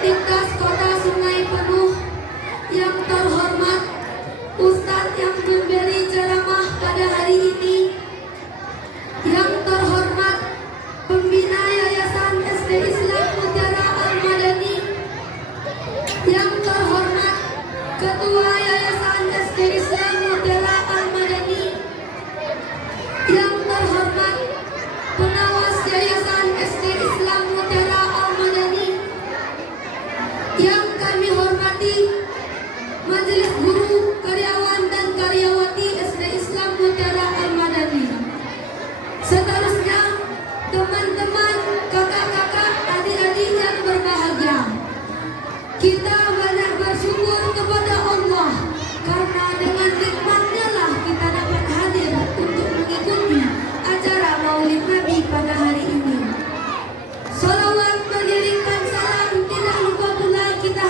lintas kota Sungai Penuh, yang terhormat Ustadz yang memberi ceramah pada hari ini, yang terhormat pembina Yayasan SD Islam Mutiara Al-Madani, yang terhormat Ketua Yayasan SD Islam Mutiara Al-Madani, yang terhormat pengawas Yayasan SD Islam Mutiara Al-Madani, yang kami hormati Majelis Guru, karyawan dan karyawati SD Islam Mutiara Al-Madani. Seterusnya, teman-teman, kakak-kakak, adik-adik yang berbahagia, kita banyak bersyukur kepada Allah karena dengan nikmatnya lah kita dapat hadir untuk mengikuti acara Maulid Nabi pada hari ini. Salawat mengiringkan salam, tidak lupa pula kita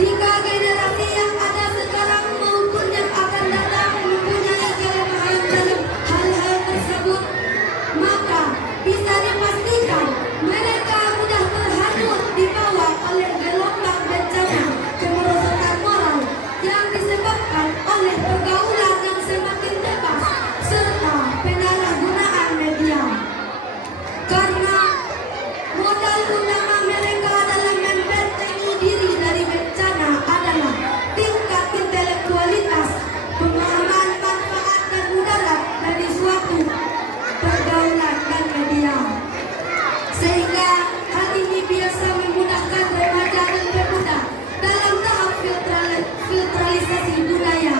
Jika generasi yang ada sekarang maupun yang akan datang mempunyai kelemahan dalam hal-hal tersebut, maka bisa dipastikan mereka mudah terhanyut dibawa oleh gelombang bencana kemerosotan moral yang disebabkan oleh pergaulan yang semakin bebas serta penyalahgunaan media. Karena modal utama mereka dalam membentengi diri dari bencana adalah tingkat intelektualitas, pemahaman manfaat dan mudarat dari suatu pergaulan dan media. Sehingga hal ini biasa memudahkan remaja dan pemuda dalam tahap filtralisasi budaya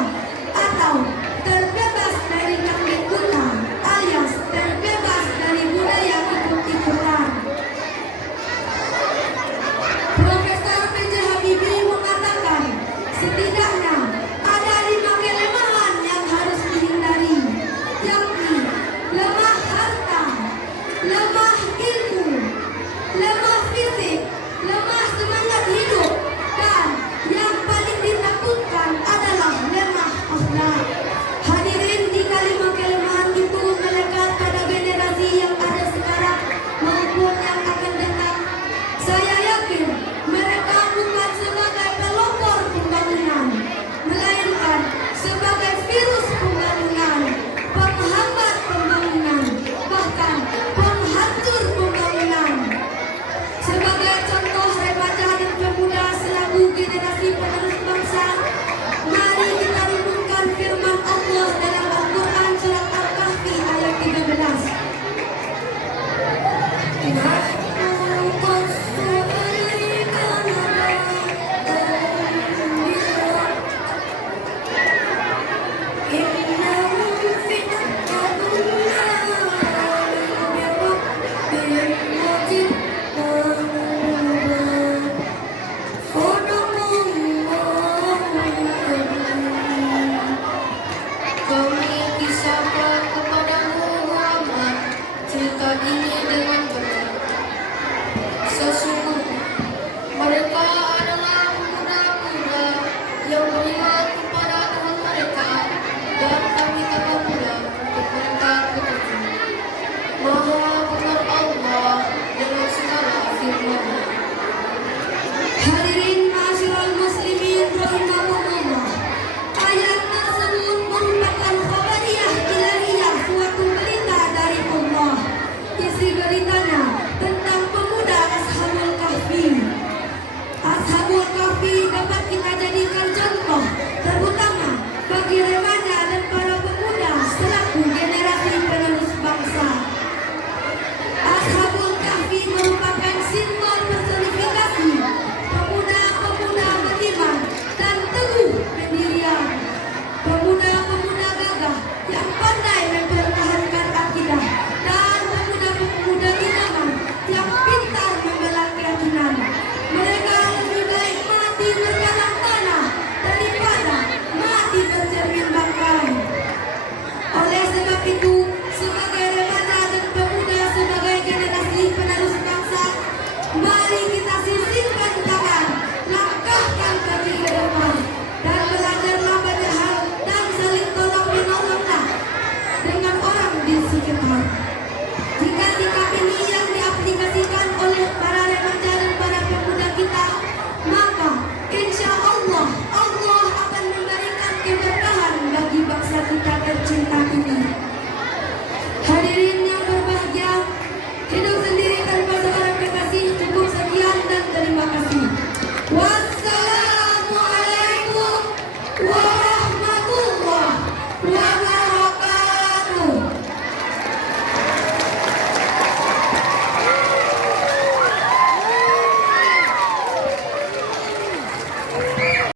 atau terbebas dari kambing-kuta alias terbebas dari budaya ikut-ikutan. Profesor B.J. Habibie mengatakan setidaknya ada 5 kelemahan yang harus dihindari, yakni lemah harta, lemah ilmu, lemah fisik, lemah semangat hidup, dan yang paling ditakutkan adalah lemah akhlak. Hadirin, jika 5 kelemahan itu melekat pada generasi yang ada sekarang maupun yang akan datang, saya yakin mereka bukan sebagai pelopor pembangunan, melainkan sebagai virus pembangunan, penghambat pembangunan, bahkan penghancur pembangunan. Sebagai contoh, remaja dan pemuda selaku generasi penerus